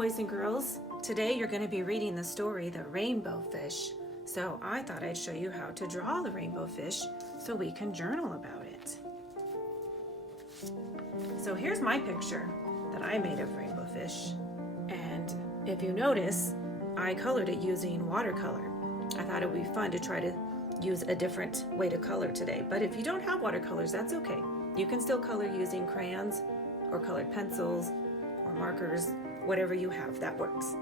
boys and girls. Today you're going to be reading the story, The Rainbowfish. So I thought I'd show you how to draw the rainbow fish so we can journal about it. So here's my picture that I made of rainbow fish. And if you notice, I colored it using watercolor. I thought it would be fun to try to use a different way to color today. But if you don't have watercolors, that's okay. You can still color using crayons or colored pencils or markers, whatever you have, that works.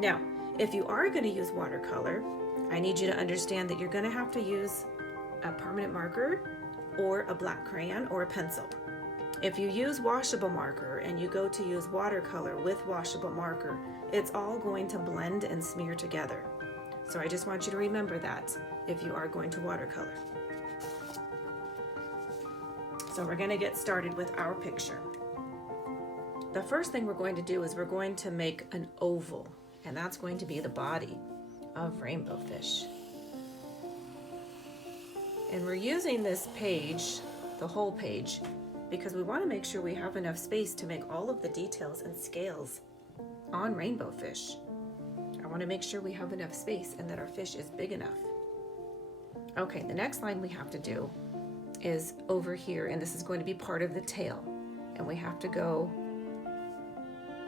Now, if you are going to use watercolor, I need you to understand that you're going to have to use a permanent marker or a black crayon or a pencil. If you use washable marker and you go to use watercolor with washable marker, it's all going to blend and smear together. So I just want you to remember that if you are going to watercolor. So we're going to get started with our picture. The first thing we're going to do is we're going to make an oval, and that's going to be the body of rainbow fish. And we're using this page, the whole page, because we want to make sure we have enough space to make all of the details and scales on rainbow fish. I want to make sure we have enough space and that our fish is big enough. Okay, the next line we have to do is over here, and this is going to be part of the tail. And we have to go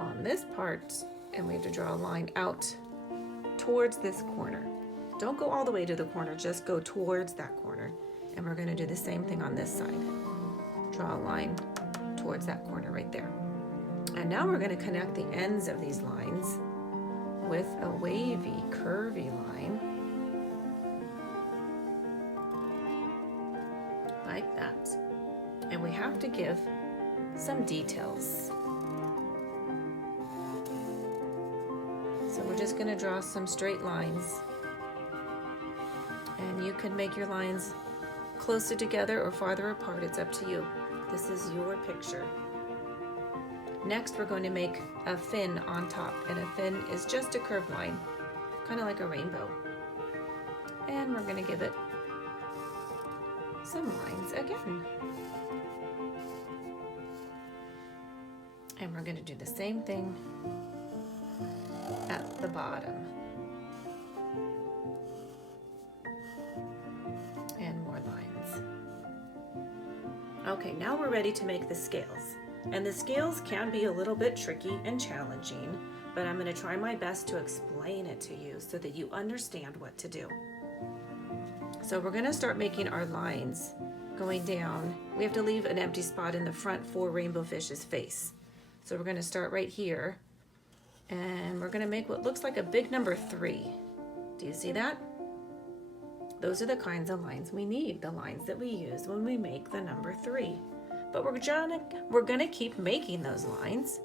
on this part, and we have to draw a line out towards this corner. Don't go all the way to the corner, just go towards that corner. And we're going to do the same thing on this side. Draw a line towards that corner right there. And now we're going to connect the ends of these lines with a wavy, curvy line, like that. And we have to give some details. So we're just going to draw some straight lines, and you can make your lines closer together or farther apart. It's up to you. This is your picture. Next, we're going to make a fin on top, and a fin is just a curved line, kind of like a rainbow. And we're going to give it some lines again. And we're going to do the same thing at the bottom. And more lines. Okay, now we're ready to make the scales. And the scales can be a little bit tricky and challenging, but I'm going to try my best to explain it to you so that you understand what to do. So we're going to start making our lines going down. We have to leave an empty spot in the front for rainbow fish's face. So we're going to start right here, and we're going to make what looks like a big number 3. Do you see that? Those are the kinds of lines we need, the lines that we use when we make the number 3. But we're going to keep making those lines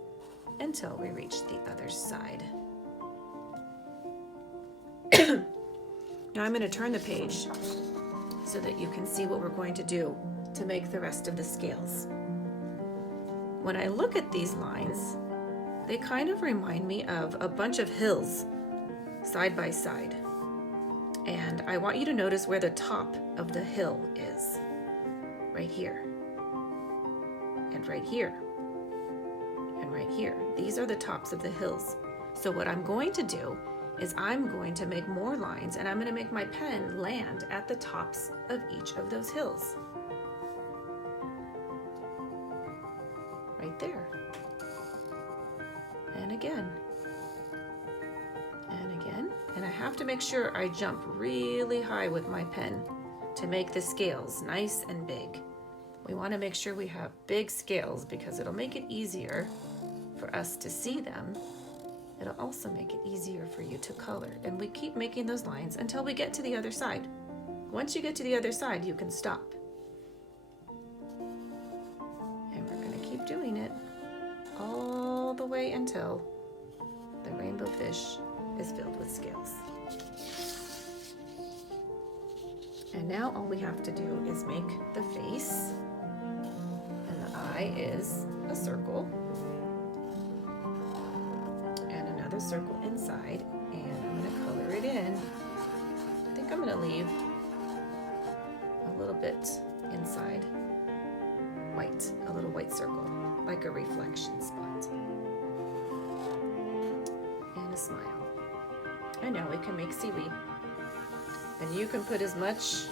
until we reach the other side. Now I'm going to turn the page so that you can see what we're going to do to make the rest of the scales. When I look at these lines, they kind of remind me of a bunch of hills side by side. And I want you to notice where the top of the hill is. Right here. And right here. And right here. These are the tops of the hills. So what I'm going to do is I'm going to make more lines, and I'm going to make my pen land at the tops of each of those hills. Right there. And again. And again. And I have to make sure I jump really high with my pen to make the scales nice and big. We want to make sure we have big scales because it'll make it easier for us to see them. It'll also make it easier for you to color. And we keep making those lines until we get to the other side. Once you get to the other side, you can stop. And we're going to keep doing it all the way until the rainbow fish is filled with scales. And now all we have to do is make the face, and the eye is a circle, and another circle inside, and I'm going to color it in. I think I'm going to leave a little bit inside white, a little white circle, like a reflection spot. a smile. And now we can make seaweed. And you can put as much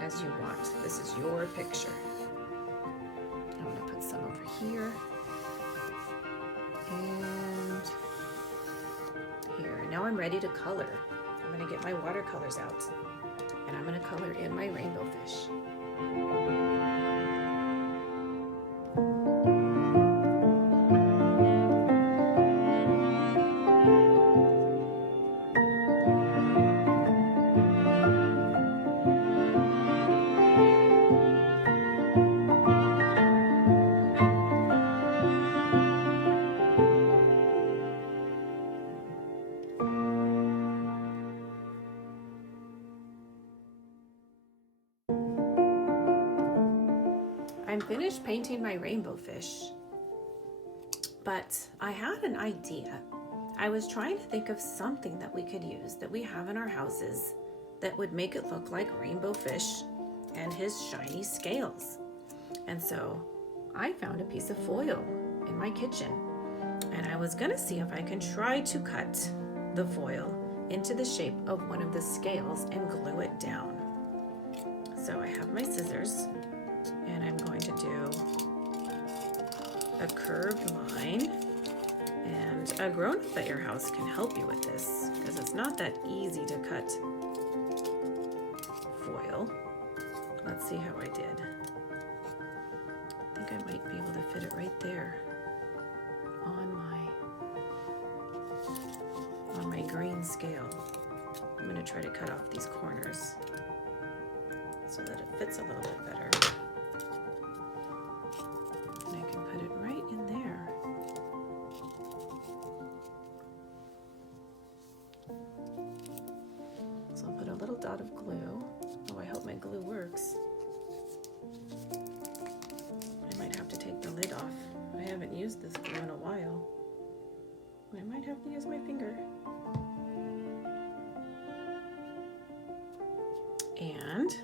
as you want. This is your picture. I'm going to put some over here and here. And now I'm ready to color. I'm going to get my watercolors out and I'm going to color in my rainbow fish. I'm finished painting my rainbow fish, but I had an idea. I was trying to think of something that we could use that we have in our houses that would make it look like rainbow fish and his shiny scales. And so I found a piece of foil in my kitchen, and I was gonna see if I can try to cut the foil into the shape of one of the scales and glue it down. So I have my scissors, and I'm going to do a curved line, and a grown-up at your house can help you with this because it's not that easy to cut foil. Let's see how I did. I think I might be able to fit it right there on my green scale. I'm going to try to cut off these corners so that it fits a little bit better. And I can put it right in there. So I'll put a little dot of glue. Oh, I hope my glue works. I might have to take the lid off. I haven't used this glue in a while. I might have to use my finger. And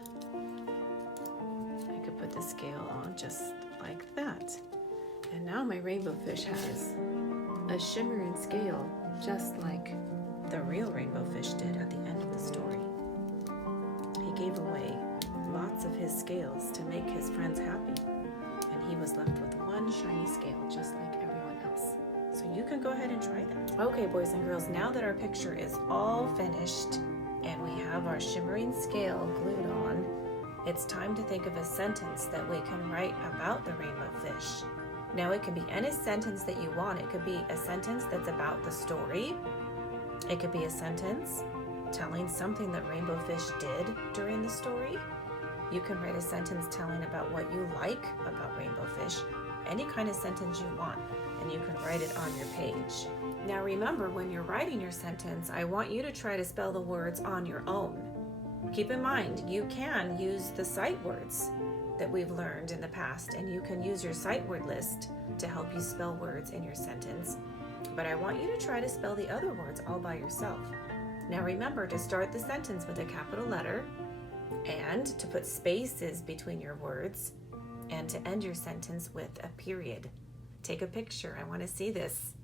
I could put the scale on just like that. And now my rainbow fish has a shimmering scale just like the real rainbow fish did at the end of the story. He gave away lots of his scales to make his friends happy, and he was left with one shiny scale just like everyone else. So you can go ahead and try that. Okay, boys and girls, now that our picture is all finished and we have our shimmering scale glued on, it's time to think of a sentence that we can write about the rainbow fish. Now it can be any sentence that you want. It could be a sentence that's about the story. It could be a sentence telling something that Rainbow Fish did during the story. You can write a sentence telling about what you like about Rainbow Fish. Any kind of sentence you want, and you can write it on your page. Now remember, when you're writing your sentence, I want you to try to spell the words on your own. Keep in mind, you can use the sight words that we've learned in the past, and you can use your sight word list to help you spell words in your sentence. But I want you to try to spell the other words all by yourself. Now remember to start the sentence with a capital letter, and to put spaces between your words, and to end your sentence with a period. Take a picture. I want to see this.